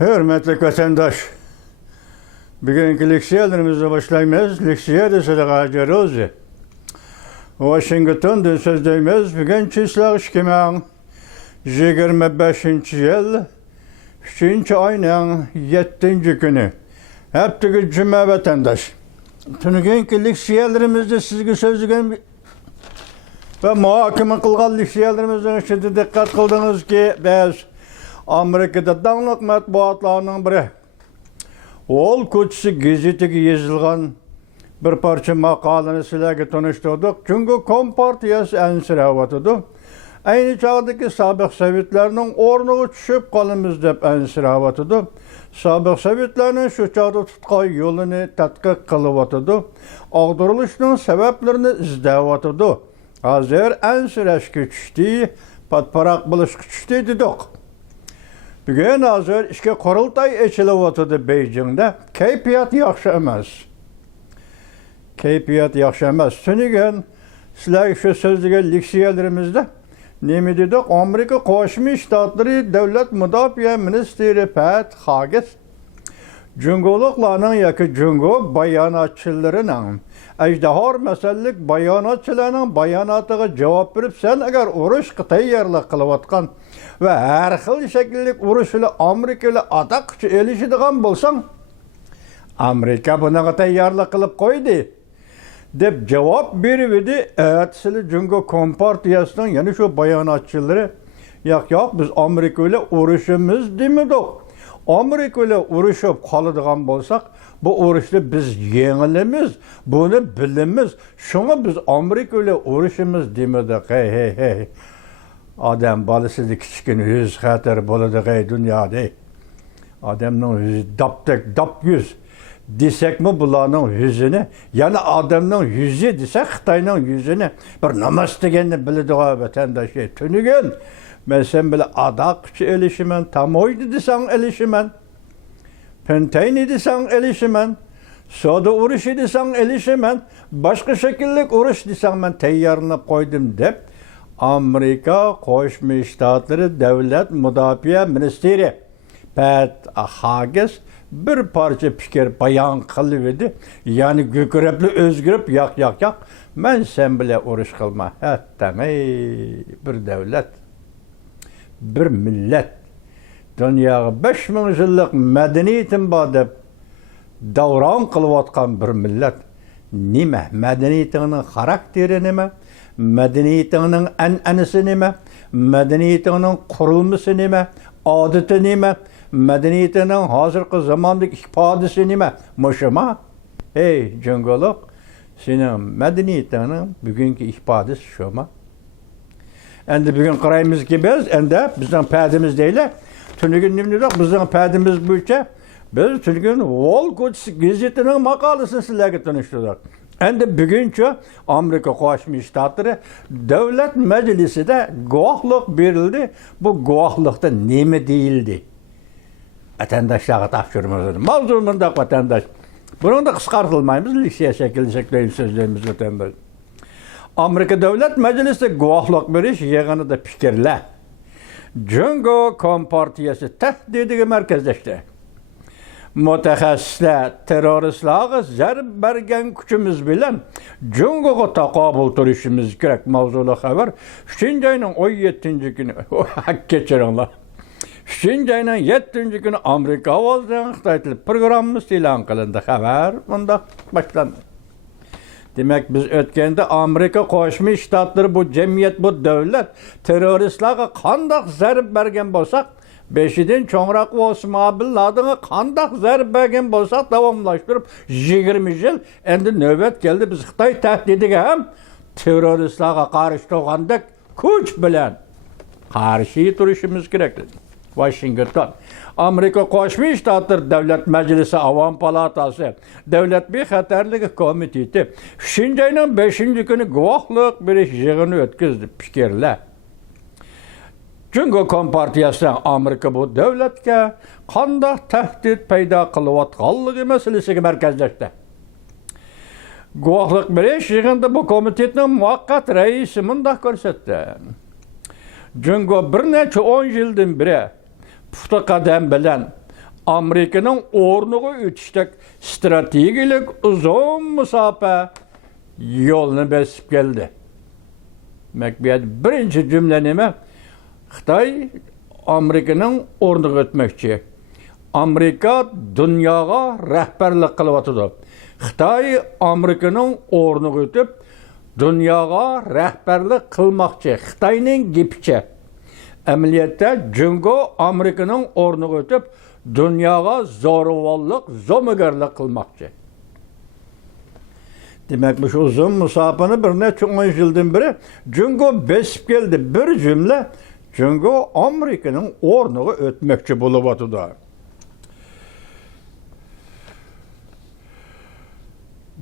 Hürmetli vatandaş, bugünkü leksiyalarımızı başlaymayız. Leksiya da sıra geliyoruz. Washington'da sözdeyimiz bugün çislak 2025 yıl 3. ayının 7. günü. Hepteki cüme vatandaş. Bugünkü leksiyalarımızda sizge sözlügen ve muhakeme kılgan leksiyalarımızın içinde dikkat kıldınız ki biz Amerika'da dağınık matbuatlarının biri. Ol Kutsi gazetegi yazılgan bir parça makalını sizlerge tanıştırdık. Çünkü Kompartiyası ensiravatıdı. Aynı çağdaki sabık Sovetlerinin ornuğu düşüp kalımız dep ensiravatıdı. Sabık Sovetlerinin şu çağda tutkay yolunu tatkik kılıvatıdı. Ağdırılışının sebeplerini izdevatıdı. Hazır ensiraş küçtü, patparak buluş küçtü dedik. Bugün hazır işke kurultay eçilivatıdı Beijing'de. Keyfiyat yaxşı emas. Keyfiyat yaxşı emas. Sünügen sizler şu sözlüge leksiyelerimizde nemi dedik? Amerika Qo'shma Shtatları Devlet Müdafiə Ministeri Pat Hagis Cüngoluklarının yakı cüngo bayanatçılarının ejdahar meselelik bayanatçılarının bayanatıga cevap verip sen eğer uruş tayyorlik kılıvatkan ve her xil şekillik uruş ile Amerika ile atak elişidigan bolsan Amerika buna tayyorlik kılıp koydu dep cevap berividi. Ertesili Cüngo Kompartiyasının yani şu bayanatçıları yok biz Amerika ile uruşumuz demedik. Amerika ile uruşup kalıdığan bolsak bu uruşta biz yenilimiz, bunu bilimiz. Şuna biz Amerika ile uruşumuz demedik. Hey. Adam balısızı küçükün yüz xatir boladı dünyada. Adamın yüzü dap yüz. Desek mi bulanın yüzünü, yani adamın yüzü desek Xitay'nın yüzünü bir namaz degenini bildiği vatandaş tünügen. Ben sen bile adakçı elişimen, tamoydu desen elişimen, penteyni desen elişimen, soda uruşu desen elişimen, başka şekillik uruş desen ben teyyarlanıp koydum dep, Amerika Qo'shma Shtatları Devlet Müdafiə Ministeri Pat Hagis bir parça fikir bayan kılıverdi. Yani gökürepli özgürüp yak. Ben sen bile uruş kılma. Hatta bir devlet, bir millet, dünyaya 5000 yıllık medeniyetin badep davran kılıvatkan bir millet. Nime? Medeniyetinin karakteri nime? Medeniyetinin en'enisi nime? Medeniyetinin kurulması nime? Adeti nime? Medeniyetinin hazırki zamandaki ifadesi nime? Mışıma? Hey Cüngoluk, senin medeniyetinin bugünkü ifadesi şuma. Endi bugün qarayımız ki biz, endi bizden pədimiz değil. Tünügün nimlilik bizden pədimiz büyükçe. Biz tünügün Wall Kutsi gazetinin makalesini sizlerge tanıştırdık. Endi bugünkü Amerika Qo'shma Shtatları Devlet Meclisi de guahlık verildi. Bu guahlıkta nemi değildi? Vatandaşlara tavşırmamız. Mavzumunda vatandaş. Bunun da kıskartılmayımız, liksiye şekilde sözlerimiz vatandaş. Amerika Devlet Meclisi guahlık veriş yığını da fikirle. Cüngo Kompartiyası tehdidi merkezleşti. Mütehassisler teröristlerge zarb bergen küçümüz bilen Cüngo'ga takabul turuşumuz gerek mavzulu haber. 3. ayının 17. günü hak geçirenler. 3. ayının 7. günü Amerika Havazdan Xitay programımız ilan kılındı. Haber bunda başlandı. Demek biz ötkende Amerika Qo'shma Shtatları bu cemiyet, bu devlet teröristlerge qandaq zarb bergen bolsak 5'den çoğrak Osman Bin Laden'e qandaq zarb bergen bolsak davamlaştırıp 20 yıl endi nöbet geldi biz Xitay tehdidiga ham teröristlerge qarşı turgandak kuch bilen qarşı turuşumuz kerak. Washington, Amerika Qo'shma Shtatları Devlet Meclisi Avam Palatası, Devlet Bexatarligi Komiteti 3. ayının 5. günü guahlık bir yığını ötküzdü fikirler. Cüngo Kompartiyası Amerika bu devletke qandaq tehdit payda kılıvatqanlığı meselesiga merkezleşti. Guahlık bir yığında bu komitetin muvaqqat reisi mundaq ko'rsatdi. Cüngo bir neçe 10 yıldan beri puxta qadam bilen Amerika'nın ornuğu ütüştek stratejik uzun musafe yolunu besip geldi. Mekbiyat birinci cümle neme? Xitay Amerika'nın ornuğu ötmekçi. Amerika dünyaya rehberlik kılıvatıdı. Xitay Amerika'nın ornuğu ötüp dünyaya rehberlik kılmakçı. Xitay'nın gipçi. Əməliyyətdə Cüngo Amerikanın ornuğu ötüb dünyaya zoruvallık, zomugarlık kılmakçı. Demek bu uzun musafını bir neçə 10 yıldan beri Cüngo besip geldi. Bir cümle Cüngo Amerikanın ornuğu ötmekçi buluvatıdı.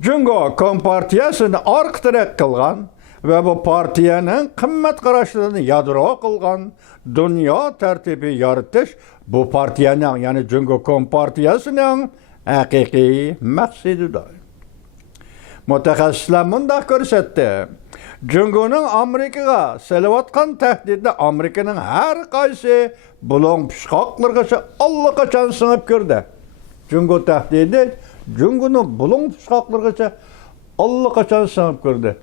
Cüngo Kompartiyasını arqtıraq kılgan ve bu partiyanın kımmet qaraşlarını yadro kılgan dünya tertibi yaratış bu partiyanın yani Cüngo Kompartiyasının hakiki maksıdıdır. Mütehassisler bunda görsetti. Cüngo'nun Amerika'ya selavatkan tehdidi Amerika'nın her kaysi bulun pişkaklargaça Allah kaçan sınıp girdi. Cüngo tehdidi Cüngo'nun bulun pişkaklargaça Allah kaçan sınıp girdi.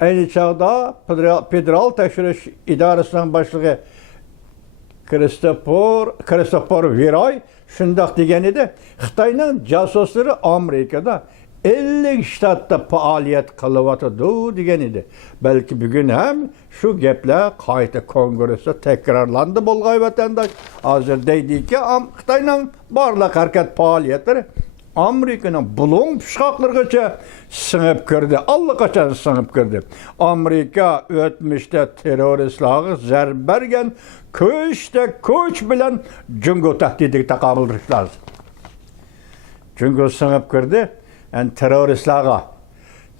Aynı çağda Federal Tekşiriş İdaresi'nin başlığı Christopher Viray şundak degen idi. Xitayning casusları Amerika'da 50 ştatda faaliyet kılıvatıdı degen idi. Belki bugün hem şu gepler qayta kongresi tekrarlandı bolğay vatandaş. Hazır deydi ki Xitayning barlıq hareket faaliyetleri Amerika'nın bulun pişkaklargacha sınıp girdi. Allah kaçan sınıp girdi. Amerika ötmüşte teröristleri zerb bergen köç bilen Cüngo tehdidiga taqabıldırış lazım. Cüngo sınıp girdi. Yani teröristleri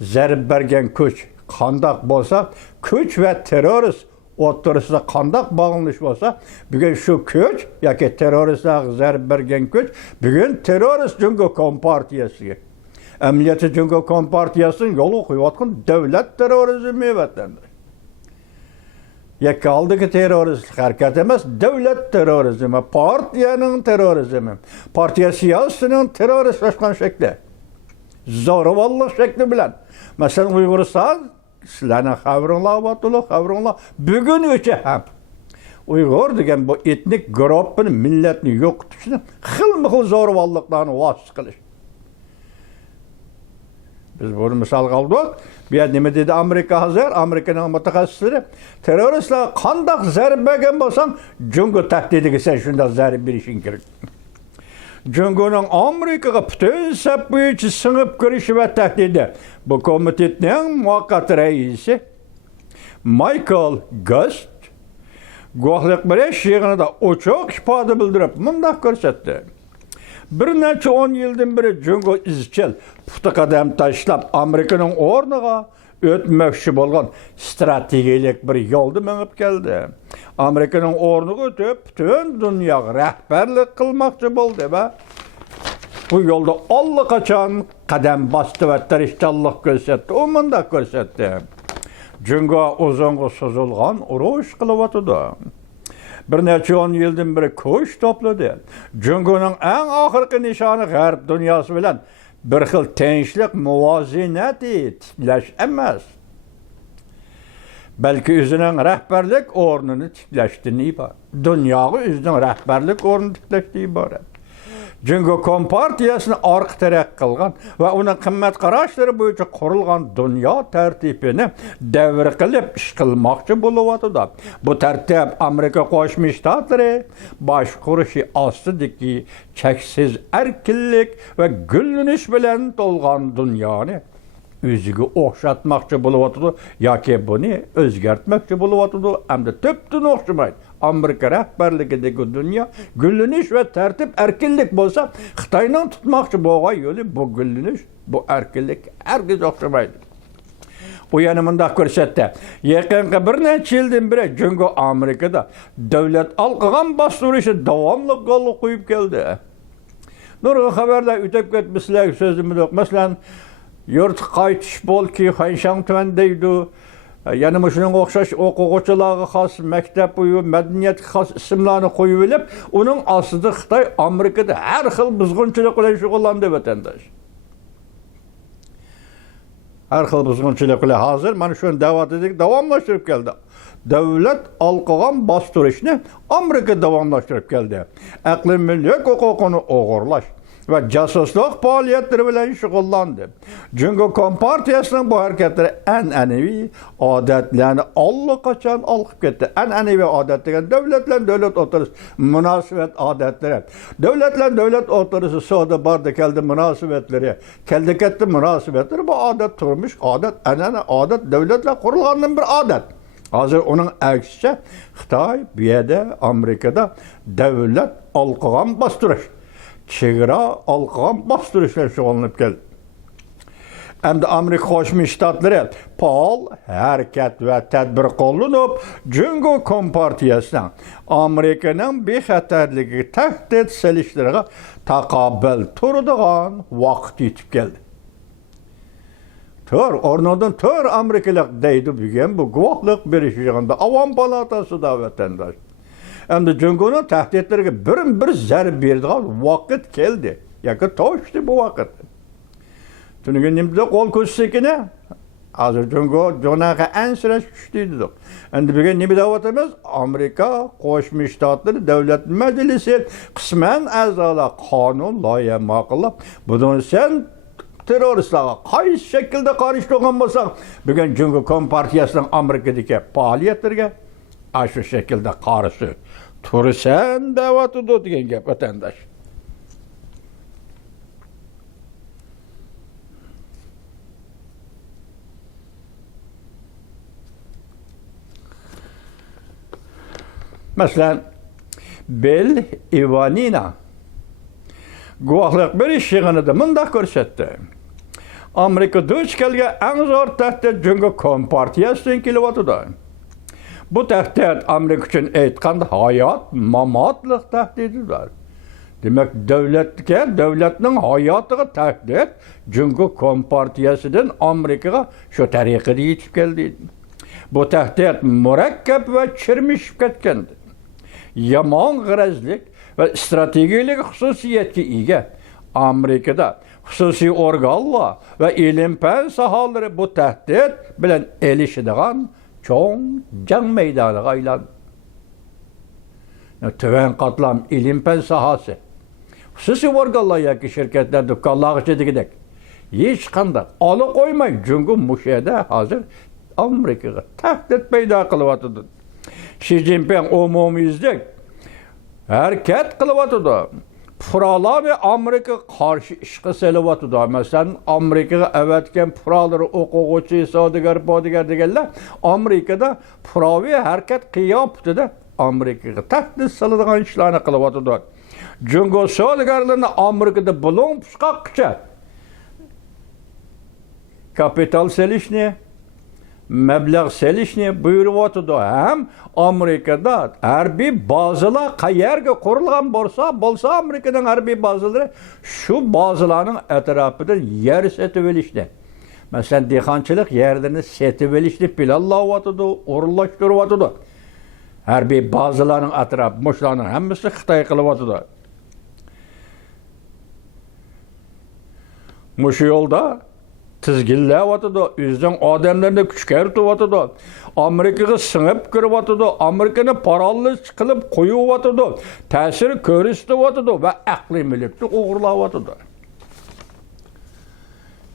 zerb bergen köç kandak bolsa, köç ve terörist o'rtasida qandaq bağlanış bo'lsa, bugun shu köç yoki teröristlar zarb bergan köç bugun terörist Cüngo Kompartiyasiga amaliyoti Cüngo Kompartiyasining yo'l qo'yayotgan davlat terrorizmi vatandaş. Yakka oldiki teröristlik harakat emas, davlat terrorizmi, partiyaning terrorizmi, partiya siyosatining terroristlaşgan shakli. Zo'ravonlik shakli bilan. Masalan, Uyg'uriston sizlarning xabaringlar, bugun o'cha ham Uyg'ur degan bu etnik guruhni, millatni yo'qotishni xilma-xil zo'ravonliklarni vosita qilish. Biz buni misol qildik. Bu yerda nima dedi Amerika hozir? Amerikaning mutaxassislari terroristlar qandoq zarb bergan bo'lsang, Cüngo tahdidiga sen shunday zarb berishing kerak. Cüngo'nun Amerika'ya bütün sap bo'yicha singib kirishi va tahdidi. Bu komitetning muvaqqat raisi Michael Gust guvohlik berish yig'inida ochiq ifoda bildirib, bunday ko'rsatdi. Bir necha 10 yildan beri Cüngo izchil puxta qadam tashlab Amerikaning o'rniga o'tmoqchi bo'lgan strategik bir yo'lda minib keldi. Amerikaning o'rniga o'tib, butun dunyoga rahbarlik qilmoqchi bo'ldi va bu yo'lda allaqachon qadam bosdi va tirishchanlik ko'rsatdi. U bunday ko'rsatdi. Cüngo uzunga so'zilgan urush qilyotdi. Bir necha 10 yildan beri kuch to'pladi. Cüngoning eng oxirgi nishoni g'arb dunyosi bilan bir xil tinchlik muvozanati tiklash emas. Balki o'zining rahbarlik o'rnini tiklashdan iborat. Dunyoga o'zining rahbarlik o'rnini tiklashdan iborat. Cüngo Kompartiyasini orqtaraq qilgan va uning qimmat qarashlari bo'yicha qurilgan dunyo tartibini davr qilib ish qilmoqchi bo'lyapti. Bu tartib Amerika Qo'shma Shtatlari bosh qurishi ostidagi cheksiz erkinlik va gullanish bilan to'lgan dunyoni o'ziga o'xshatmoqchi bo'lyapti yoki buni o'zgartmoqchi bo'lyapti, hamda tubdan o'xshamaydi. Amerika rahbarligidagi dunyo gullanish va tartib erkinlik bo'lsa, Xitoyning tutmoqchi bo'lgan yo'li bu gullanish, bu erkinlik hargiz o'xshamaydi. U yana bunday ko'rsatdi. Yaqinqi bir necha yildan beri Cüngo Amerikada davlat alqigan bostirishi davomli yo'lga qo'yib keldi. Nurg'un xabarlar o'tib ketmislar so'zimni masalan yurt qaytish bo'lki Hanshan tuman deydi. yana shunga o'xshash o'quvchilarga xos maktab uyi, madaniyatga xos ismlarni qo'yib olib, uning ostida Xitoy Amerikada har xil buzg'unchilik bilan shug'ullandi vatandosh. Har xil buzg'unchilik bilan hozir mana shu da'vatidagi davomlashtirib keldi. Davlat olqigan bostirishni Amerika davomlashtirib keldi. Aqliy millat huquqini o'g'irlash va jasuslik faoliyatlari bilan shug'ullandi. Jungo Kompartiyasining bu harakatlari an'anaviy odatlarni allaqachon olib ketdi. An'anaviy odat degan davlat o'tirisi munosabat odatlari. Davlat o'tirisi savdo borda keldi munosabatlari, keldi ketdi munosabatlari bu odat turmush, odat, an'ana, odat davlatlar qurilgandan bir odat. Hozir uning aksicha Xitoy bu yerda Amerikada davlat olqigan bostirish, chegara olqigan bostirishlar shug'ullanib keldi. Endi Amerika Qo'shma Shtatlari faol harakat va tadbir qo'llanib, Jungo Kompartiyasining Amerikaning bexatarligiga tahdid solishlariga taqobil turadigan vaqt yetib keldi. O'rnidan Amerikalik deydi bugun bu guvohlik berish yig'inida Avom palatasida vatandosh. Endi Jungoning tahditlariga bir zarb beradigan vaqt keldi. Yoki to'shdi bu vaqt. Tunuga nimda qo'l ko'rsekina hozir Jungo jonaga ansirash kuchlidir. Endi bugun nima deyapmiz? Amerika Qo'shma Shtatlari Davlat Majlisi qisman a'zolar qonun loyiha ma'qullab, buni sen terroristlarga qaysi shaklda qarshi turgan bo'lsang, bugun Jungo Kompartiyasining Amerikadagi faoliyatlariga shu shaklda qarshi tursan da'vatida degan gap vatandosh. Masalan, Bill Ivanina guvohlik berish yig'inida mundaq ko'rsatdi. Amerika duch kelgan eng zo'r tahdid Jungo Kompartiyasidan kelyapti. Bu tahdid Amerika uchun aytganda hayot, mamotlik tahdididir. Demak, davlatning hayotiga tahdid Jungo Kompartiyasidan Amerikaga shu tariqada yetib keldi. Bu tahdid murakkab va chirmishib ketgandi. Yomon g'arazlik va strategiyalik xususiyatga ega Amerikada xususiy organlar va ilm-fan sohalari bu tahdid bilan elishadigan cho'ng jang maydoniga aylandi. Tuvan qatlam ilm-fan sohasi xususiy organlar yoki shirkatlar do'konlar ichidagidek hech qanday ola qo'ymay Jungo mushada hozir Amerikaga tahdid paydo qilyapti. Xi Jinping umumiyuzlik harakat qilyapti. Fuqarolarni Amerika qarshi ishga selyapti. Masalan, Amerikaga avatgan fuqarolar, o'quvchi, savdogar, bodigar deganlar Amerikada fuqaroviy harakat qilyapti-da, Amerikaga tahdid soladigan ishlarni qilyapti. Jungo savdogarlarni Amerikada bulon pushqoqcha kapital selishni, mablag' selishni buyuryapti. Ham Amerikada harbiy bazalar qayerga qurilgan bo'lsa Amerikaning harbiy bazalari shu bazalarning atrofida yer setib olishni. Masalan, dehqonchilik yerlarini setib olishni planlayapti, o'rinlashtiryapti. Harbiy bazalarning atrofi mushlarning hammasi Xitoy qilyapti. Mush yo'lda tizginlayapti, o'zining odamlarni kuchga kiritayapti. Amerikaga singib kiryapti, Amerikani parolli qilib qo'yayapti, ta'sir ko'rsatyapti va aqliy mulkni o'g'irlayapti.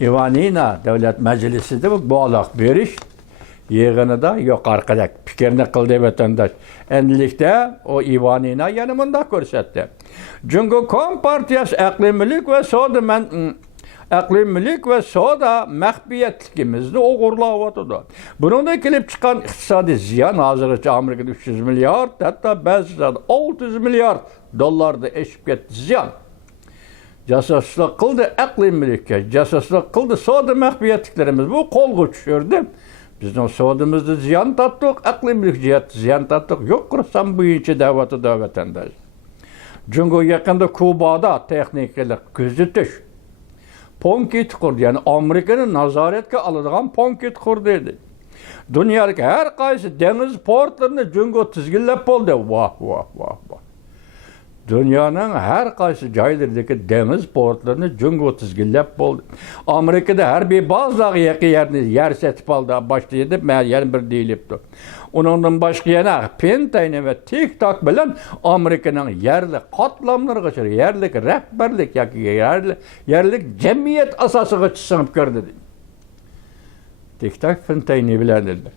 Ivanina Davlat Majlisida bog'liq berish yig'inida yuqoridagi fikrni qildi vatandosh. Endilikda o Ivanina yana bunda ko'rsatdi. Jungo Kompartiyasi aqliy mulk va savdo maxfiyatligimizni o'g'irlayapti. Bundan kelib chiqqan iqtisodiy ziyon hozircha Amerikada 300 milliard, hatto ba'zida 600 milliard dollarga eshib ketdi ziyon. Jasuslik qildi aqliy mulkka, jasuslik qildi savdo maxfiyatliklarimiz. Bu qo'lga tushirdi. Bizning savdomizda ziyon tortdik, aqliy mulk ziyon tortdik. Yo'q qursam bo'yicha da'vatida vatandosh. Jungo yaqinda Kubada texnikalik kuzatish Ponket qurdi, ya'ni Amerikani nazoratga oladigan ponket qurdi edi. Dünyadaki her kaysı deniz portlarını Cungo tizgillep oldu. Vah vah vah vah. Dünyanın her kaysı caylardaki deniz portlarını Cungo tizgillep oldu. Amerika'da her bir bazı yerini yer setip aldı. Başta yedip yer bir deyilipti. Ondan başka yana Pentagon ve TikTok bilen Amerika'nın yerli katlamları geçer. Yerlik rehberlik yerlik cemiyet asası geçsinip gördü. TikTok Pentagon'u bilen dedi.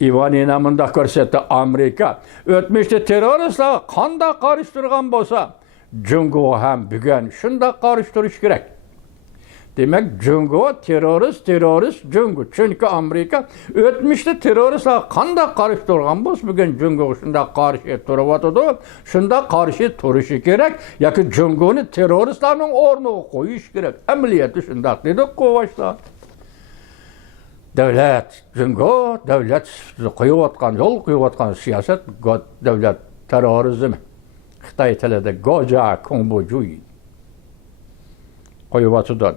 İvanina mında körsetti Amerika. Ötmüşte teröristler kanda karıştırgan bolsa, Cungo hem bugün şunda karıştırış gerek. Demek Cungo terörist Cungo. Çünkü Amerika ötmüşte teröristler kanda karıştırgan bolsa, bugün Cungo şunda karşı turavatıdı, şunda karşı turuşu gerek. Ya ki Cungo'nu teröristlerin ornuna koyuş gerek. Emniyeti şunda dedik kovaçlar. Devlet, Cungo, devlet yol koyuvatkan siyaset, devlet terörizmi. Xitay tilida goja kombojuy. Koyuvatıdan.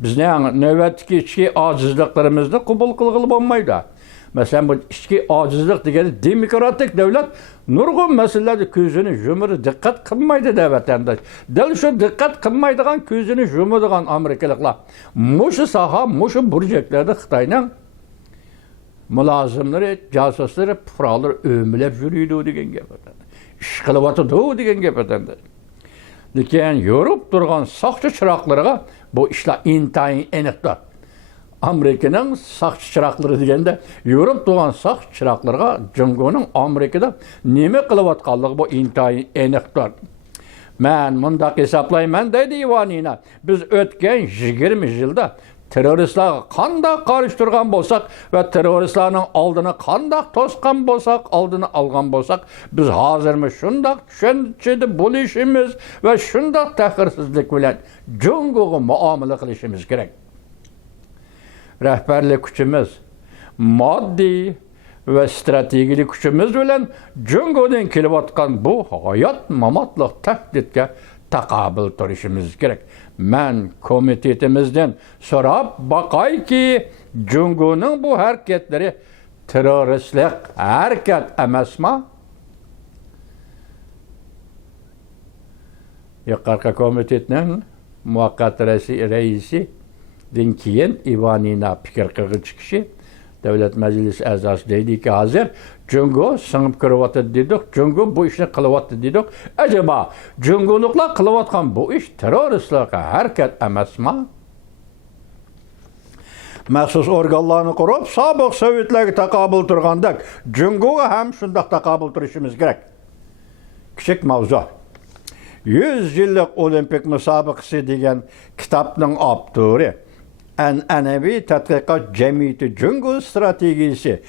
Bizning navbatdagi ichki ojizliklarimizni qabul qilg'ili bo'lmaydi. Masalan, bu ichki ojizlik degani demokratik davlat nurg'un masalalarda ko'zini yumib diqqat qilmaydi da vatandosh. Dal shu diqqat qilmaydigan ko'zini yumadigan amerikaliklar mushu soha, mushu burjaklarda Xitoyning mulozimlari, josuslari, fuqarolar o'milab yuriydi degan gap. Ish qilyotdi degan gap atandi. Lekin Yevropa turgan soqchi chiroqlariga bu ishlar intayin aniqdir. Amerika'nın saqchi chiroqlari deganda Yevropa turgan soqchi chiroqlariga Jungoning Amerikada nima qilayotganligi bu intayin aniqdir. Men mundaq hesaplayman deydi Ivanina. Biz o'tgan 20 yilda teröristlerge qanday karıştırgan bolsak ve teröristlerin aldığını qanday tosqan bolsak, aldığını algan bolsak, biz hazırmı şundak düşüncede buluşimiz ve şundak tahkirsizlik bilen Jungo'ga muamele qilishimiz gerek. Rehberlik gücümüz, maddi ve stratejik gücümüz bilen Jungo'dan kelyapotgan bu hayat mamatlık tehditke taqabil turishimiz gerek. Men komitetimizden sorab bakay ki Jungo'nun bu hareketleri teröristlik hareket emasmi? Yuqorqi komitetning muvaqqat reisi den keyin Ivanina fikr qilg'ich kishi Davlat Majlisi a'zosi deydiki hozir Jungo singib kiryapti dedik, Jungo bu ishni qilyapti dedik. Acaba Jungoliklar qilayotgan bu ish terroristlarga harakat emasmi? Maxsus organlarni qurib, sobiq Sovetlarga taqobil turgandek, Jungoga ham shunday taqobil turishimiz kerak. Kichik mavzu. 100 yillik olimpik musobaqasi degan kitobning avtori An'anaviy tadqiqot jamiyati Jungo strategiyasi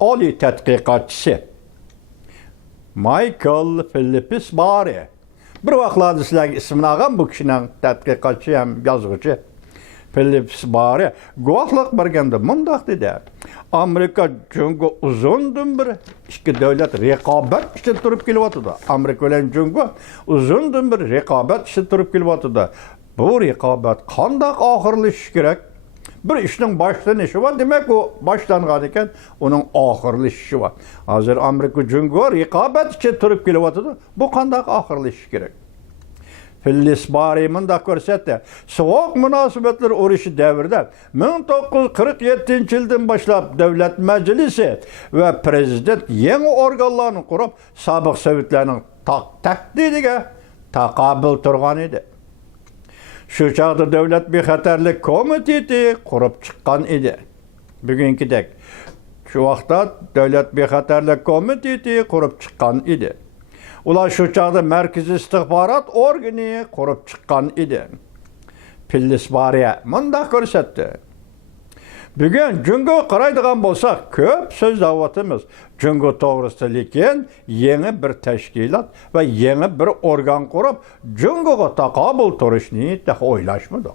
oliy tadqiqotchisi Michael Phillips Barry. Bir vaqtlarda sizlarga ismini olgan bu kishining tadqiqotchi ham yozuvchi Phillips Barry guvohlik berganda mundaq dedi. Amerika Jungo uzundan bir ikki davlat raqobat ichida turib kelyapti. Amerika bilan Jungo uzundan bir raqobat ichida turib kelyapti. Bu raqobat qanday oxirlashishi kerak? Bir ishning boshlanishi var, demak u boshlangan ekan, uning oxirlashishi var. Hozir Amerika Jungo raqobat ichida turib kelyapti. Bu qanday oxirlashishi kerak? Phillips Barry mundaq ko'rsatdi. Sovuq munosabatlar urushi davrida 1947 yildan boshlab Davlat Majlisi va prezident yangi organlarni qurib, sobiq Sovetlarning tahdidiga taqobil turgan edi. Şu çağda Devlet Bexatarlik Komiteti qurib chiqqan edi. Bugünkidek. Şu vaqtda Devlet Bexatarlik Komiteti qurib chiqqan edi. Ular şu çağda Merkezi İstihbarat Organi qurib chiqqan edi. Phillips Barry mundaq ko'rsatdi. Bugün Jungo qaraydigan bo'lsak, ko'p so'z davatimiz Jungo to'g'risida, lekin yangi bir tashkilot va yangi bir organ qurib Jungoga taqobil turishni o'ylashmadi.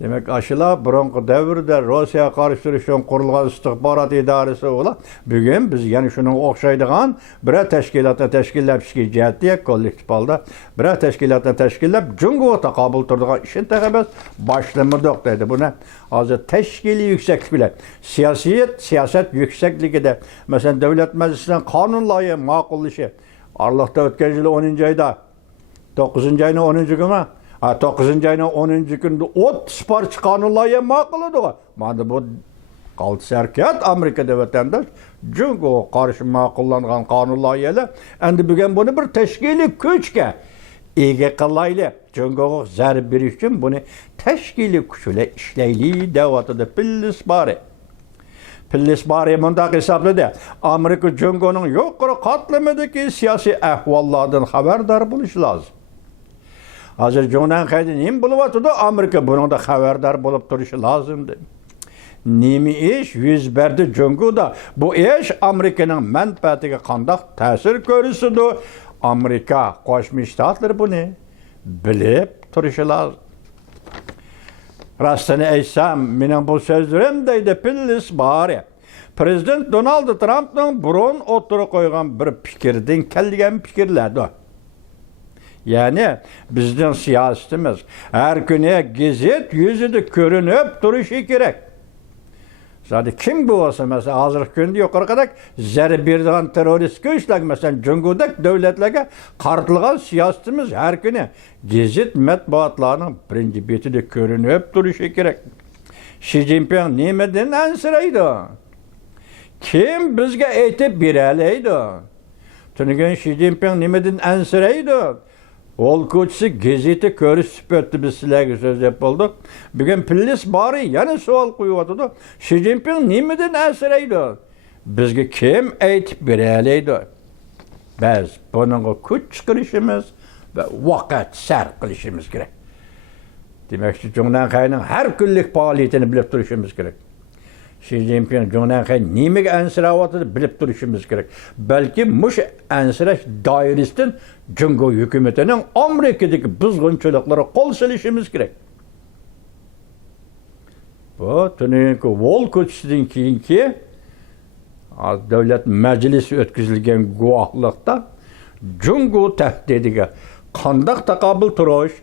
Demek aşılar burunqi davrda Rossiya qarşı turishdan qurilgan istihbarat idorasi ola. Bugun biz yana shunga o'xshaydigan bir tashkilotni tashkillab ishga jihatda kollektiv holda bir tashkilotni tashkillab Jungo taqobil turadigan ishni taqabas boshlamadik deydi. Buni hozir tashkiliy yuksaklik bilan siyosat yuksakligida masalan davlat majlisining qonun loyiha ma'qullashi Arliqda o'tgan yil 10-oyda 9-oyning 10-kuni 9-oyning 10-kunida 30 parcha qonun loyiha ma'qulladi. Mana bu qaltis harakat Amerikada vatandosh Jungo qarshi ma'qullangan qonun loyihalar endi bugun buni bir tashkiliy kuchga ega qilaylik. Jungoga zarb berish uchun buni tashkiliy kuch bilan ishlaylik deyotdi Pillsbury. Pillsbury mundaq hisobladi. Amerika Jungoning yuqori qatlamidagi siyosiy ahvollardan xabardor bo'lishi lozim. Hozir Jondan qayda nima bo'lyapti? Amerika buningda xabardor bo'lib turishi lozim dedi. Nima ish yuz berdi Jungoda? Bu ish Amerikaning manfaatiga qanday ta'sir ko'rsatdi? Amerika Qo'shma Shtatlar buni bilib turishi lozim. Rastini aytsam, mening bu so'zlarim deydi Pillsbury. Prezident Donald Trumpning burun o'tirib qo'ygan bir fikrdan kelgan fikrlardir. Yani bizden siyasetimiz her kuni gazet yüzüde ko'rinib turishi kerak. Zaten kim bu olsa mesela hozirgi kunda yuqori kadar zarb beradigan terrorist kuchlar mesela Jungodak davlatlarga qartilgan siyasetimiz her kuni gazet matbuotlarning birinchi betida ko'rinib turishi kerak. Xi Jinping nimadan ansiraydi? Kim bizga aytib beralaydi? Tunugun Xi Jinping nimadan ansiraydi? Ol ko'chisi gazeti ko'rsatib o'tdi, biz sizlarga so'zlab bo'ldik. Bugun Pillsbury yana savol qo'yibdi. Xi Jinping nimadan ansiraydi? Bizga kim aytib beralaydi? Biz bunga kuch chiqarishimiz va vaqt sarf qilishimiz kerak. Demak, Jondan Qayning har kunlik faoliyatini bilib turishimiz kerak. Xi Jinping Jondan Qay nimaga ansirayotdi bilib turishimiz kerak. Balki mush ansirash doirasidan Jungo hukumatining Amerikadagi buzg'unchiliklarga qo'l silishimiz kerak. Bu tuniki Wall ko'chisidan keyingi davlat majlisi o'tkazilgan guvohlikda Jungo tahdidiga qanday taqobil turish